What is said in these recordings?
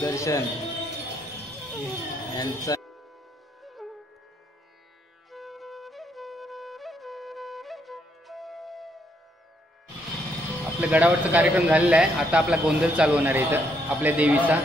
सुदर्शन यांचा आपल्या गडावरचा कार्यक्रम झालेला आहे। आता आपला गोंधळ चालू होणार आहे इथं आपल्या देवीचा।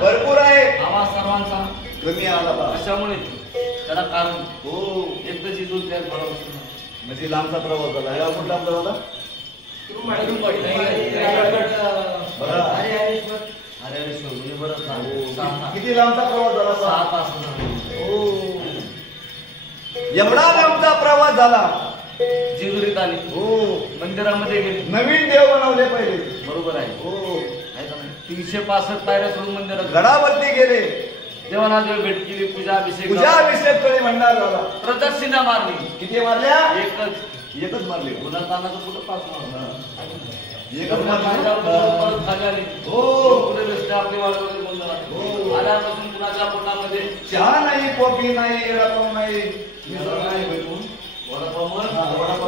भरपूर आहे आवाज सर्वांचा कमी आला बा कशामुळे त्याला कारण हो एकदा जिजू त्या बरोबर म्हणजे लांबचा प्रवास झाला या कुठला प्रवास झाला किती लांबचा प्रवास झाला 6 तास हो एवढा लांबचा प्रवास झाला जेजुरीत आले हो मंदिरामध्ये गेले नवीन देव बनवले पहिले बरोबर आहे हो 365 पायऱ्या सोडून मंदिरात गडावरती गेले देवाना देव भेट केली पूजाभिषेक कळी भंडार झाला प्रदक्षिणा मारली किती मारल्या एकच मारली पुन्हा तानाचं कुठं पास मारला एकच परत खाली आली हो पुढे रस्ते आपली वाढवले मंदिरात आल्यापासून कुणाच्या पोटामध्ये चहा नाही कॉफी नाही वडापाव नाही मिसळ नाही भेटून वडापाव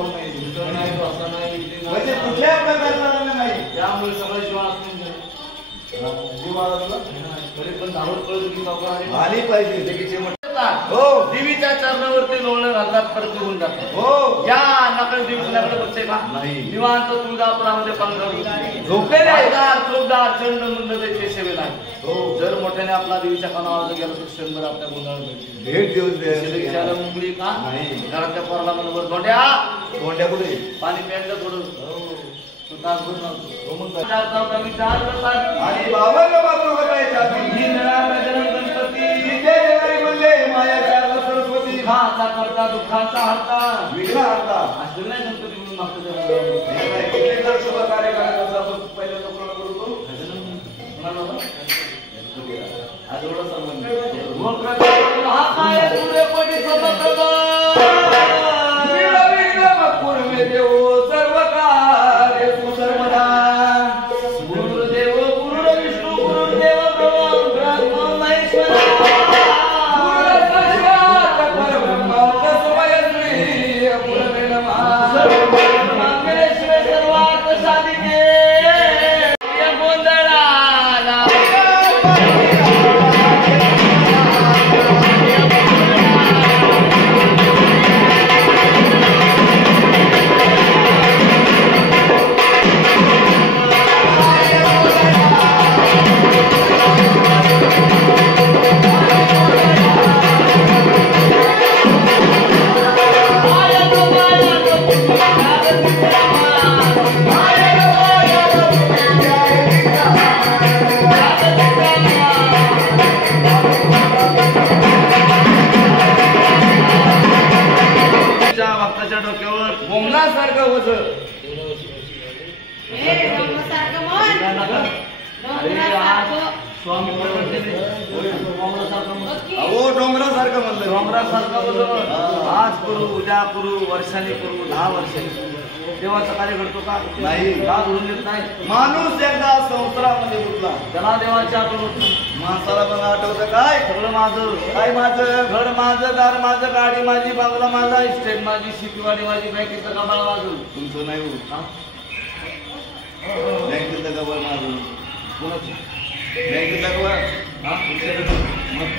नाही मिसळ नाही डोसा नाही इडली म्हणजे कुठल्या प्रकारचा नाही त्यामुळे सगळं जीवन जीवाला तरी पण धावत पळत की सावकार आली पाहिजे लेकीचे म्हटलं हो देवीच्या चरणावरती लोळणं घालतात परत निघून जातात हो या नकल देवी तुझ्याकडे बघते का नाही. निवांत तुळजापुरामध्ये पंधरा झोपलेले आहे. चोपदार चंड मुंड त्याचे सेवेला आहे. हो जर मोठ्याने आपला देवीच्या कानावर गेला तर क्षणभर आपल्या गोंधळ भेट देऊ विचार मुंगली का नाही. घराच्या पोराला म्हणून धोंड्या तोंड्या कुठे पाणी प्यायचं थोडं आणि बाबांना बाबू करायच्या गणपती बोलले मायाच्या सरस्वती खाचा करता दुःखाचा हरता विघ्न हरता असं नाही गणपती म्हणून मागतो शुभ कार्य करायचं आपण पहिल्यांदा पूर्ण करतो आज एवढं संबंध हा काय पुढे कोणी स्वतंत्र पूर्वे देव सर्व कार्य सर्वदा गुरुदेव गुरु विष्णू गुरुदेव ब्रह्मा महेश्वर परब्रह्म तस्मै श्री गुरवे नमः मंगलेश्वर सर्वात साधिके या गोंधळाला भक्ताच्या डोक्यावर बोमनासारखं वज स्वामी अहो डोंगरासारखं म्हणलं डोंगरासारखं होतं आज करू उद्या करू वर्षाने करू 10 वर्षांनी करू देवाचा कार्य घडतो का नाही. का घडून येत नाही माणूस एकदा संसारामध्ये गुंतला त्याला देवाची आठवण होत नाही. माणसाला पण आठवतं काय सगळं माझं काय माझं घर माझं दार माझं गाडी माझी बांगला माझा इस्टेट माझी शेतीवाडी माझी बँकेचं कमाल माझं तुमचं नाही हो हा? बँकेचं गबळ माझं कोणाचं? बँकेचा गबळ हा? मग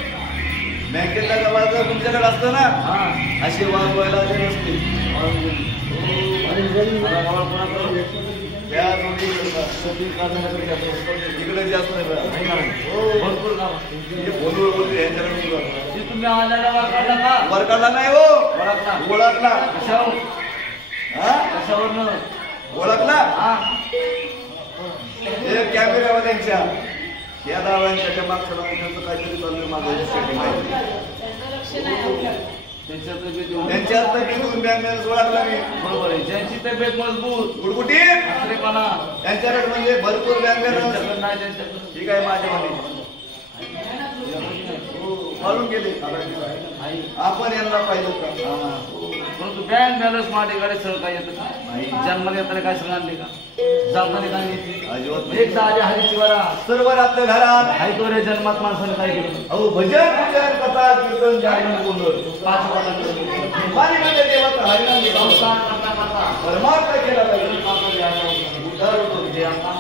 बँकेतला गबळ जर तुमच्याकडे असतं ना हा. अशी वागवायला आले नसते मला गावाला कोणाकडं? त्या तिकडे जास्त नाही बघा. हो, भरपूर काम हे फोनवर बोलले यांच्याकडे बोलू. ती तुम्ही आल्याला वाकडला का वरकडला नाही हो ओळखला ओळखला कशावर हा कशावरनं ओळखला हा हे कॅमेऱ्यावर त्यांच्या या दाव्यांच्या मागच्या त्यांचं काहीतरी चाललंय माझं setting आहे. त्यांच्या तब्येत एवढी- त्यांच्या तब्येतून बॅंगल्स ओळखला मी बरोबर आहे ज्यांची तब्येत मजबूत गुडगुटीत दुसरेपणा त्यांच्याकडे म्हणजे भरपूर बॅंगल्स त्यांच्याकडे नाही त्यांच्याकडे ठीक आहे माझ्या मध्ये मारून गेले आपण यांना पाहिलं का परंतु बँक बॅलन्स माझ्याकडे सगळं काय येतं का नाही. जन्माला येताना काय सगळं आणले का जाताना काय घेतली अजिबात नाही. एक दहा हरीची वरा सर्व रात्र घरात हाय तो रे जन्मात माणसाने काय केलं अहो भजन पूजन कथा कीर्तन जागरण गोंधळ 5 वर्षांचं मालिकेच्या देवाचा हरिनाम घेतला. संसार करता करता परमार्थ केला पाहिजे उद्धार होतो विजय आपला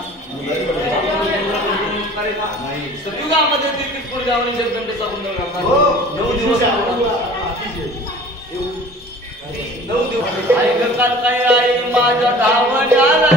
नाही सतयुगामध्ये 33 कोटी देवांच्या घंटेचा गोंधळ करतात हो 9 दिवस 9 दिवस ऐकतात काय आई माझ्या धावण्याला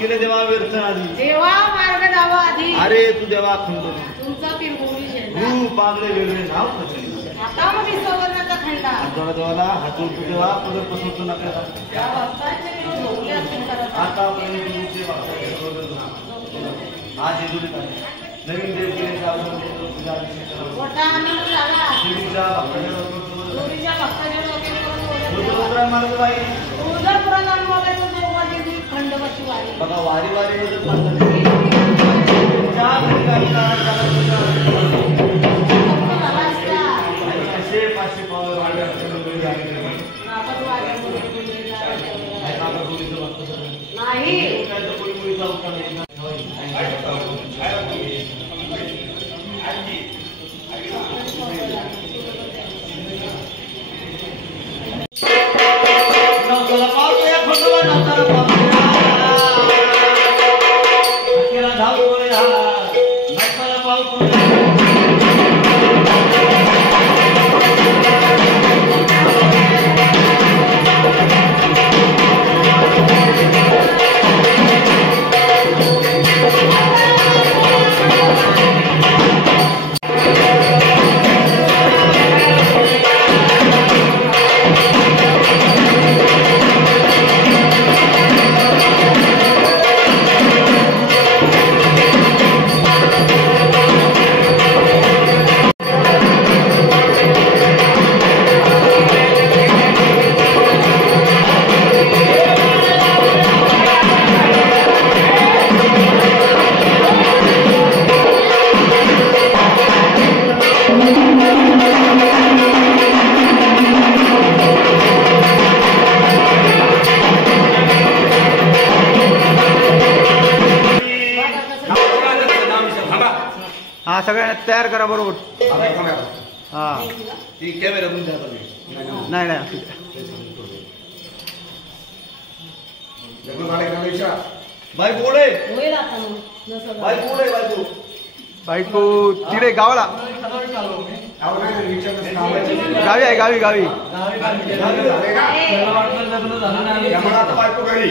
केले देवा व्यर्थ आधी देवा मार्ग दावा आधी अरे तू देवा खंड तुमचा तिरमुरी झेंडा तू पागले वेगळे नाव कसं आता मध्ये सवर्णाचा खंडा थोडा देवाला हात जोडतो देवा पुढे पसरतो नका या भक्तांचे विरोध भोगले असतील करत आतापर्यंत तुमचे आज येतो नवीन देव मोठा आनंद झाला जोडीच्या भक्ताच्या तुळजापुरात अनुभवायचं देववादी खंडवची वारी बघा वारी वारी असे 500 पाव नाही हा सगळ्यांना तयार करा बरोबर हा ती कॅमेरा तुमच्या नाही नाही बायको पुढे होईल आता मग नसं बायको पुढे बायको बायको तिकडे गावाला गावी आहे गावी गावी बायको घरी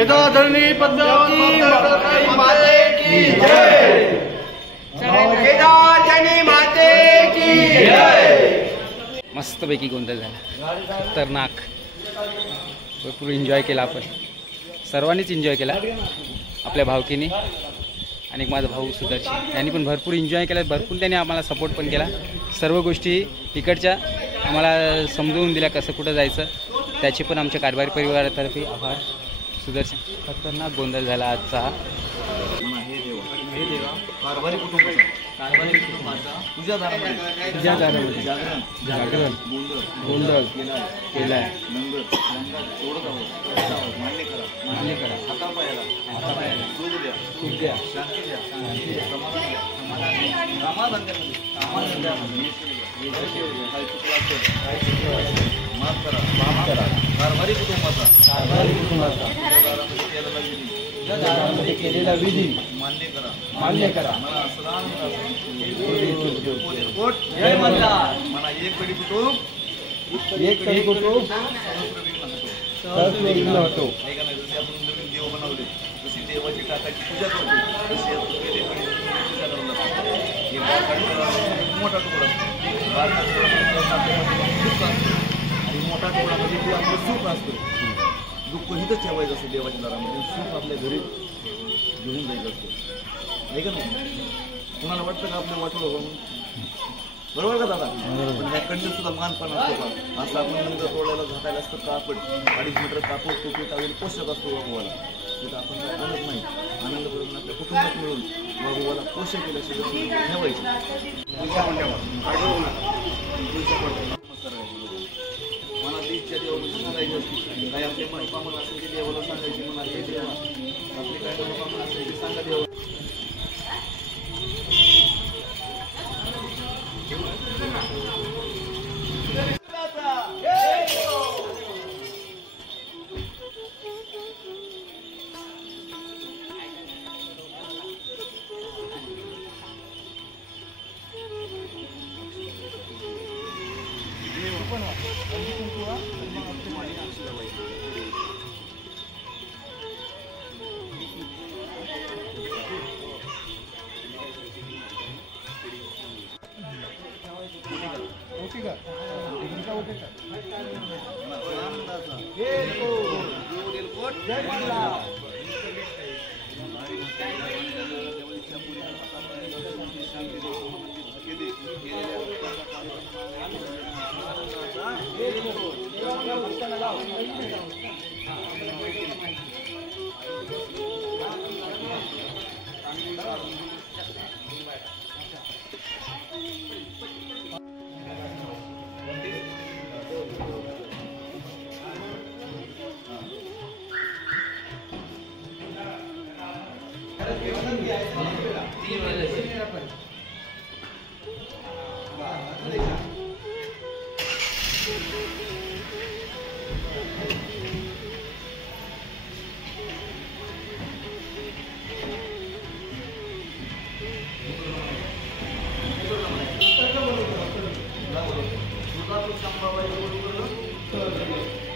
केदारधरणी पद्मावती माते की जय. केदारधरणी माते की जय. मस्तपैकी गोंधळ झाला, खतरनाक. भरपूर एन्जॉय केला आपण, सर्वांनीच एन्जॉय केला. आपल्या भावकीने आणि माझा भाऊ सुदर्शन यांनी पण भरपूर एन्जॉय केला. भरपूर त्यांनी आम्हाला सपोर्ट पण केला. सर्व गोष्टी इकडच्या आम्हाला समजवून दिल्या कसं कुठं जायचं. त्याचे पण आमच्या कारभारी परिवारातर्फे आभार. सुदर्शन, खतरनाक गोंधळ झाला आजचा. हे देवा कारभारी कुटुंबाचा तुझ्या दारामध्ये जागरण गोंधळ केलाय. मान्य करा. हातापायाला सुख द्या, शांती द्या, समाधान द्या. माफ करा. कारभारी कुटुंबाचा केलेला विधी मान्य करा. जय मल्हार. म्हणा एक कडी कुटुंब सहस्र होतो. जसे आपण नवीन देव बनवले, जशी देवाची टाकाची पूजा करतो, तशी पूजा करावं लागतं. मोठा तुकडा आणि मोठा तुकडा म्हणजे ते आपलं सुख असतं. दुःख हिथंच ठेवायचं असतं देवाच्या दारामध्ये. सुख आपल्या घरी घेऊन जायचं असतं, नाही का नाही? कुणाला वाटतं का आपलं वाटलं म्हणून? बरोबर का दादा? पण ह्या कंडीत सुद्धा मानपण असतो का? असं आपण नंतर तोडायला झाकायला असतं कापड, 2.5 मीटर कापड टोपी टावेल पोषक असतो वाघोवाला. तिथं आपण काय आणत नाही. आनंद करून आपल्या कुटुंबात मिळून वाघोवाला पोषक केल्याशिवाय ठेवायचं. मनाची इच्छा देवाला सांगायची असते. काय आपली मनोकामना असेल ती देवाला सांगायची. म्हणा हे देवा आपली काय मनोकामना असेल ती सांगा देवा. जय मल्हार.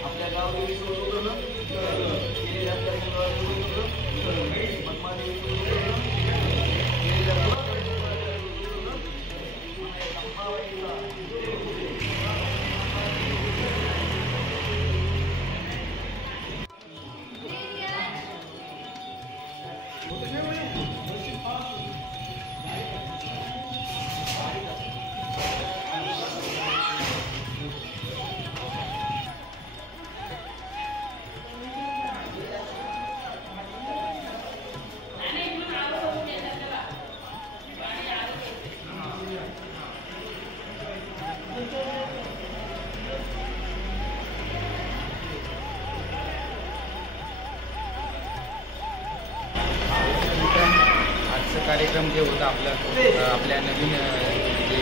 आपल्या गावामध्ये कार्यक्रम जे होता आपल्या नवीन जे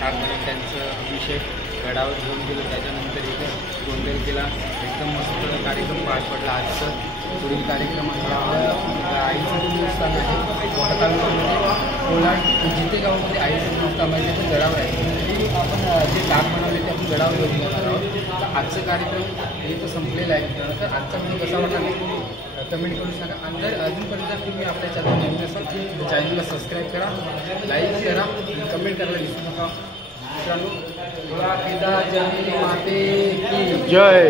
ठाक म्हणून त्यांचं अभिषेक गडावर घेऊन गेलो. त्याच्यानंतर इथं गोंधळ केला. एकदम मस्त कार्यक्रम पार पडला. आजचं पुढील कार्यक्रम आपल्या आईचं देवस्थान आहे कोलाड जिथे गावामध्ये आईचं देवस्थान आहे. त्याचं गडावर आहे. आपण जे टाक बनवले ते आपण गडावर घेऊन जाणार आहोत. तर आजचा कार्यक्रम इथं संपलेला आहे. तर आजचा व्हिडिओ कसा वाटला कमेंट करू सांगा. आणि जर अजूनपर्यंत तुम्ही आपल्या चॅनल नवीन असाल तर चॅनलला सबस्क्राईब करा, लाईक करा, कमेंट करायला विसरू नका. मित्रांनो, दुआ केदा जय माते की जय.